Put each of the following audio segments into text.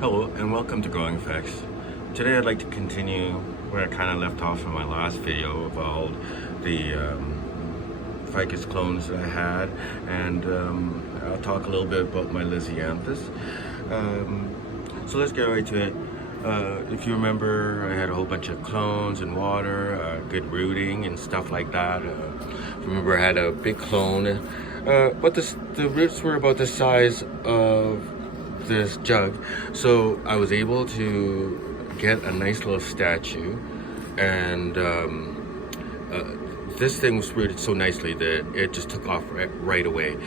Hello and welcome to Growing Effects. Today I'd like to continue where I kind of left off in my last video about the ficus clones that I had, and I'll talk a little bit about my lisianthus. So let's get right to it. If you remember, I had a whole bunch of clones and water, good rooting and stuff like that. Remember I had a big clone, but the roots were about the size of this jug, so I was able to get a nice little statue, and this thing was rooted so nicely that it just took off right away.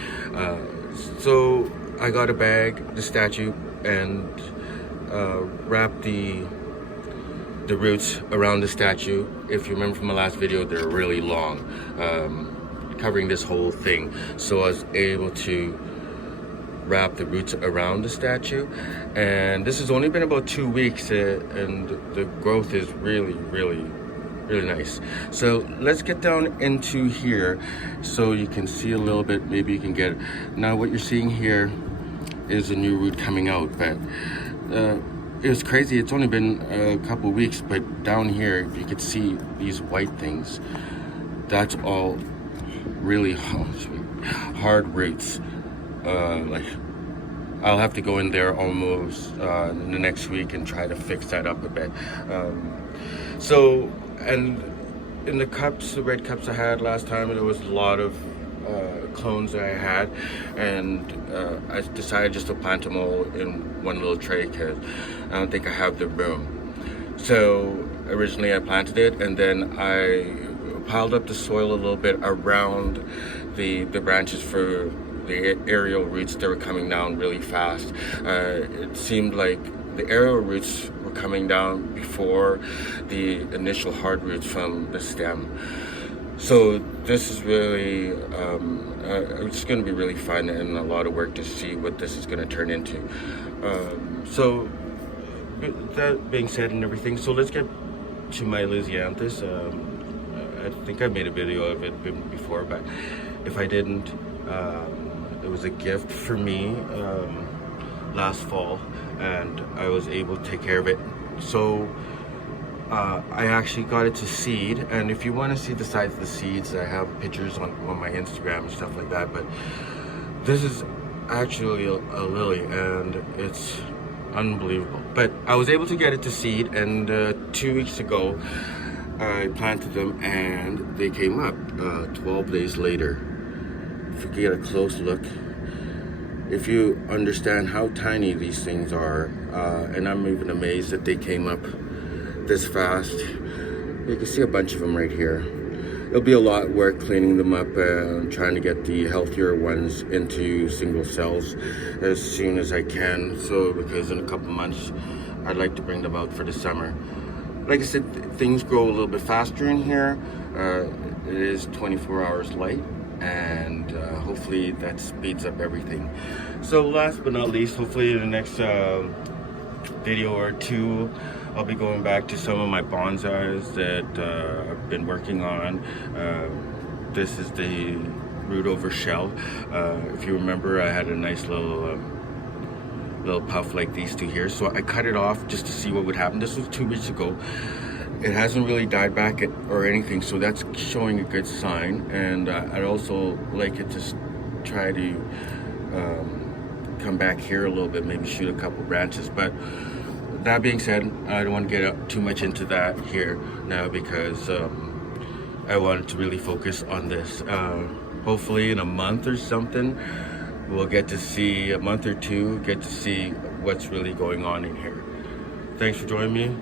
So I got a bag, the statue, and wrapped the roots around the statue. If you remember from my last video, they're really long, covering this whole thing. So I was able to wrap the roots around the statue, and this has only been about 2 weeks, and the growth is really nice. So let's get down into here so you can see a little bit. Maybe you can get it. Now what you're seeing here is a new root coming out, but it was crazy. It's only been a couple weeks, but down here you could see these white things. That's all really hard roots. Like, I'll have to go in there almost in the next week and try to fix that up a bit. So, and in the cups, the red cups I had last time, there was a lot of clones that I had, and I decided just to plant them all in one little tray because I don't think I have the room. So originally I planted it, and then I piled up the soil a little bit around the branches for the aerial roots that were coming down really fast. It seemed like the aerial roots were coming down before the initial hard roots from the stem. So this is really, it's going to be really fun and a lot of work to see what this is going to turn into. So that being said and everything, so let's get to my lisianthus. I think I made a video of it before, but if I didn't, it was a gift for me last fall, and I was able to take care of it. So I actually got it to seed, and if you want to see the size of the seeds, I have pictures on my Instagram and stuff like that. But this is actually a lily, and it's unbelievable. But I was able to get it to seed, and 2 weeks ago I planted them and they came up 12 days later. If you get a close look, if you understand how tiny these things are, and I'm even amazed that they came up this fast. You can see a bunch of them right here. It'll be a lot of work cleaning them up and trying to get the healthier ones into single cells as soon as I can. So because in a couple months I'd like to bring them out for the summer. Like I said, things grow a little bit faster in here. It is 24 hours light, and hopefully that speeds up everything. So last but not least, hopefully in the next video or two, I'll be going back to some of my bonsais that I've been working on. This is the root over shell. If you remember, I had a nice little puff like these two here, so I cut it off just to see what would happen. This was 2 weeks ago. It hasn't really died back or anything, so that's showing a good sign. And I'd also like it to try to come back here a little bit, maybe shoot a couple branches. But that being said, I don't want to get too much into that here now, because I wanted to really focus on this. Hopefully in a month or something, we'll get to see, a month or two, get to see what's really going on in here. Thanks for joining me.